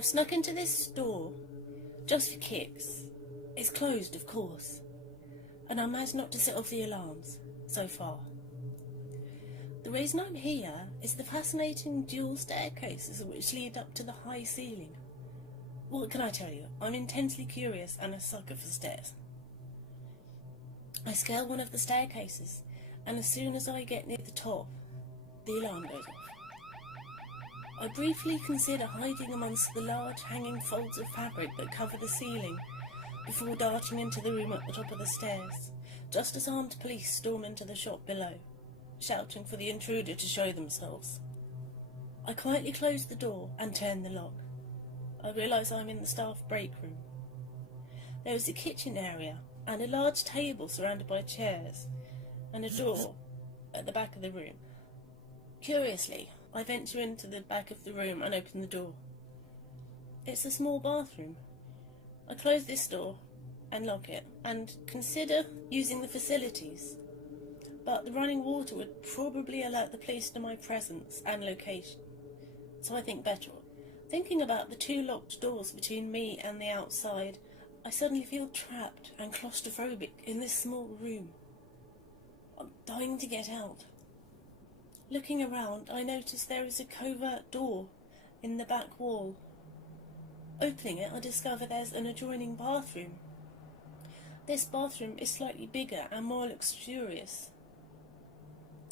I've snuck into this store, just for kicks. It's closed, of course, and I managed not to set off the alarms, so far. The reason I'm here is the fascinating dual staircases which lead up to the high ceiling. What can I tell you? I'm intensely curious and a sucker for stairs. I scale one of the staircases, and as soon as I get near the top, the alarm goes off. I briefly consider hiding amongst the large hanging folds of fabric that cover the ceiling before darting into the room at the top of the stairs, just as armed police storm into the shop below, shouting for the intruder to show themselves. I quietly close the door and turn the lock. I realise I'm in the staff break room. There is a kitchen area and a large table surrounded by chairs and a door at the back of the room. Curiously, I venture into the back of the room and open the door. It's a small bathroom. I close this door and lock it and consider using the facilities, but the running water would probably alert the police to my presence and location, so I think better. Thinking about the two locked doors between me and the outside, I suddenly feel trapped and claustrophobic in this small room. I'm dying to get out. Looking around, I notice there is a covert door in the back wall. Opening it, I discover there's an adjoining bathroom. This bathroom is slightly bigger and more luxurious.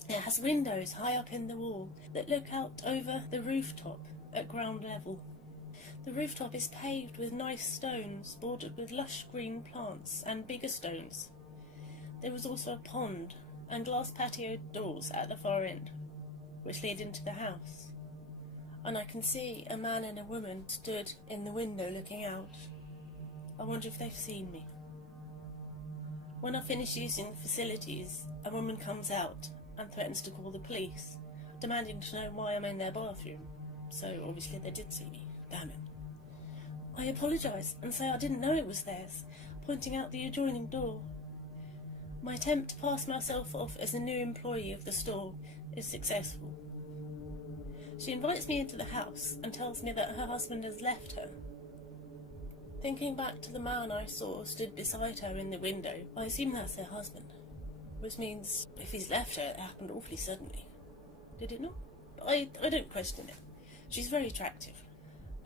It has windows high up in the wall that look out over the rooftop at ground level. The rooftop is paved with nice stones bordered with lush green plants and bigger stones. There is also a pond and glass patio doors at the far end, which lead into the house, and I can see a man and a woman stood in the window looking out. I wonder if they've seen me. When I finish using the facilities, a woman comes out and threatens to call the police, demanding to know why I'm in their bathroom, so obviously they did see me. Damn it. I apologise and say I didn't know it was theirs, pointing out the adjoining door. My attempt to pass myself off as a new employee of the store is successful. She invites me into the house and tells me that her husband has left her. Thinking back to the man I saw stood beside her in the window, I assume that's her husband, which means if he's left her, it happened awfully suddenly. Did it not? I don't question it. She's very attractive,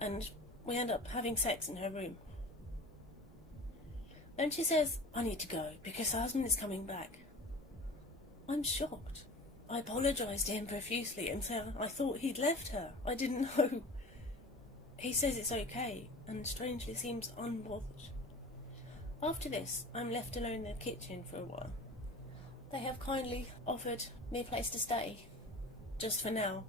and we end up having sex in her room. Then she says, I need to go because her husband is coming back. I'm shocked. I apologise to him profusely and say I thought he'd left her. I didn't know. He says it's okay and strangely seems unbothered. After this, I'm left alone in the kitchen for a while. They have kindly offered me a place to stay, just for now,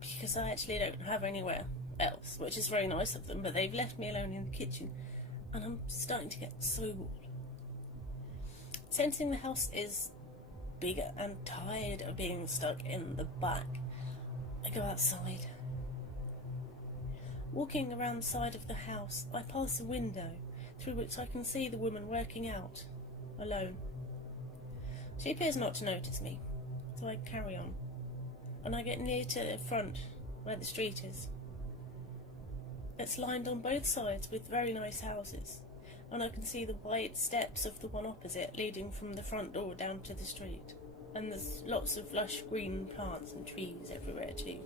because I actually don't have anywhere else, which is very nice of them, but they've left me alone in the kitchen, and I'm starting to get so bored. Sensing the house is bigger and tired of being stuck in the back, I go outside. Walking around the side of the house, I pass a window through which I can see the woman working out, alone. She appears not to notice me, so I carry on, and I get near to the front where the street is. It's lined on both sides with very nice houses, and I can see the wide steps of the one opposite leading from the front door down to the street, and there's lots of lush green plants and trees everywhere too.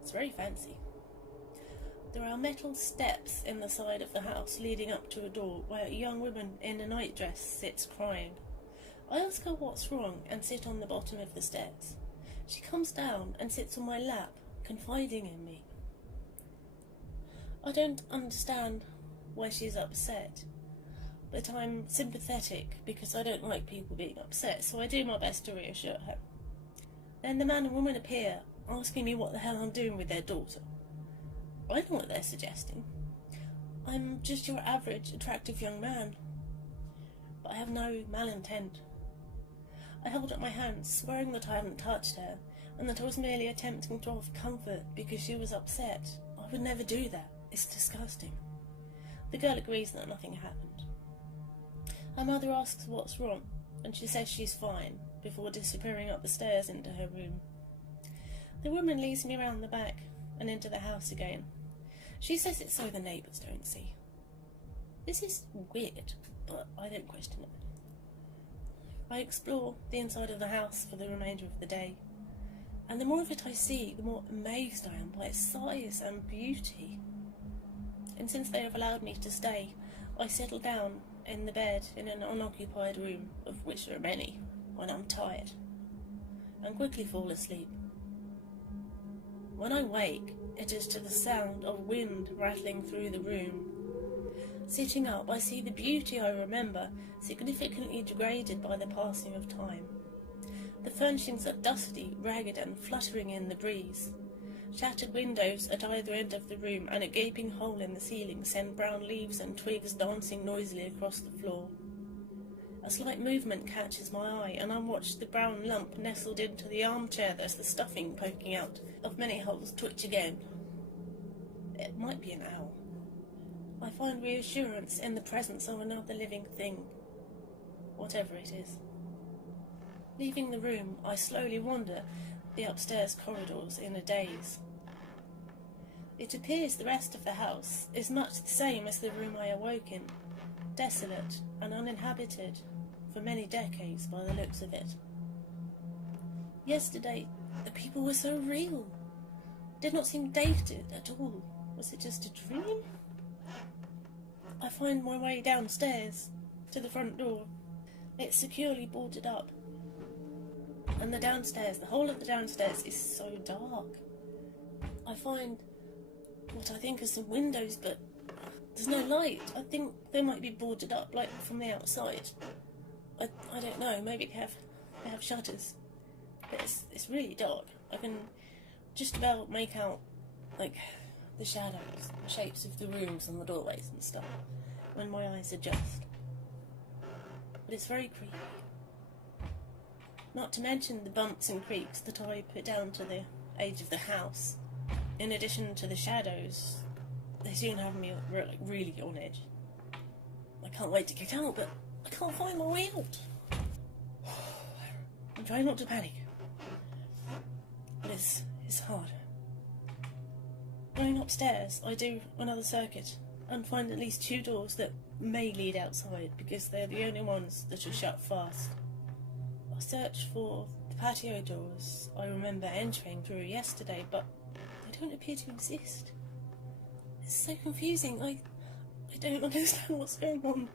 It's very fancy. There are metal steps in the side of the house leading up to a door where a young woman in a nightdress sits crying. I ask her what's wrong and sit on the bottom of the steps. She comes down and sits on my lap, confiding in me. I don't understand why she's upset, but I'm sympathetic because I don't like people being upset, so I do my best to reassure her. Then the man and woman appear, asking me what the hell I'm doing with their daughter. I know what they're suggesting. I'm just your average attractive young man, but I have no malintent. I hold up my hands, swearing that I hadn't touched her, and that I was merely attempting to offer comfort because she was upset. I would never do that. It's disgusting. The girl agrees that nothing happened. Her mother asks what's wrong, and she says she's fine, before disappearing up the stairs into her room. The woman leads me round the back and into the house again. She says it's so the neighbours don't see. This is weird, but I don't question it. I explore the inside of the house for the remainder of the day, and the more of it I see, the more amazed I am by its size and beauty. And since they have allowed me to stay, I settle down in the bed in an unoccupied room, of which there are many, when I'm tired, and quickly fall asleep. When I wake, it is to the sound of wind rattling through the room. Sitting up, I see the beauty I remember significantly degraded by the passing of time. The furnishings are dusty, ragged and fluttering in the breeze. Shattered windows at either end of the room and a gaping hole in the ceiling send brown leaves and twigs dancing noisily across the floor. A slight movement catches my eye, and I watch the brown lump nestled into the armchair that's the stuffing poking out of many holes twitch again. It might be an owl. I find reassurance in the presence of another living thing, whatever it is. Leaving the room, I slowly wander the upstairs corridors in a daze. It appears the rest of the house is much the same as the room I awoke in, desolate and uninhabited for many decades by the looks of it. Yesterday, the people were so real. Did not seem dated at all. Was it just a dream? I find my way downstairs to the front door. It's securely boarded up. And the whole of the downstairs is so dark. I find what I think are some windows, but there's no light. I think they might be boarded up, like from the outside. I don't know, maybe they have shutters. But it's really dark. I can just about make out, like, the shadows, the shapes of the rooms and the doorways and stuff, when my eyes adjust. But it's very creepy. Not to mention the bumps and creaks that I put down to the age of the house. In addition to the shadows, they soon have me really on edge. I can't wait to get out, but I can't find my way out. I'm trying not to panic, but it's hard. Going upstairs, I do another circuit and find at least 2 doors that may lead outside, because they're the only ones that are shut fast. I search for the patio doors I remember entering through yesterday, but they don't appear to exist. It's so confusing. I don't understand what's going on.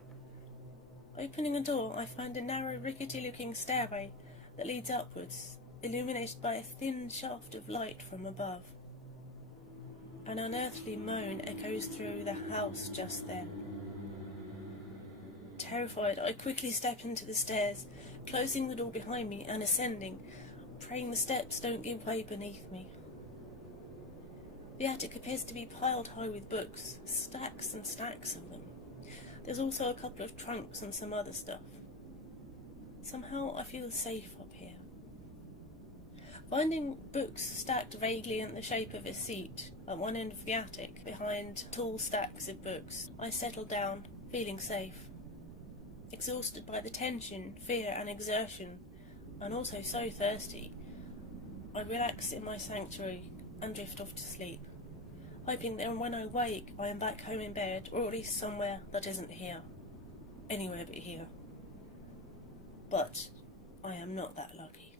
Opening a door, I find a narrow, rickety-looking stairway that leads upwards, illuminated by a thin shaft of light from above. An unearthly moan echoes through the house just then. Terrified, I quickly step into the stairs, closing the door behind me and ascending, praying the steps don't give way beneath me. The attic appears to be piled high with books, stacks and stacks of them. There's also a couple of trunks and some other stuff. Somehow I feel safe up here. Finding books stacked vaguely in the shape of a seat at one end of the attic, behind tall stacks of books, I settle down, feeling safe. Exhausted by the tension, fear and exertion, and also so thirsty, I relax in my sanctuary and drift off to sleep, hoping that when I wake I am back home in bed, or at least somewhere that isn't here. Anywhere but here. But I am not that lucky.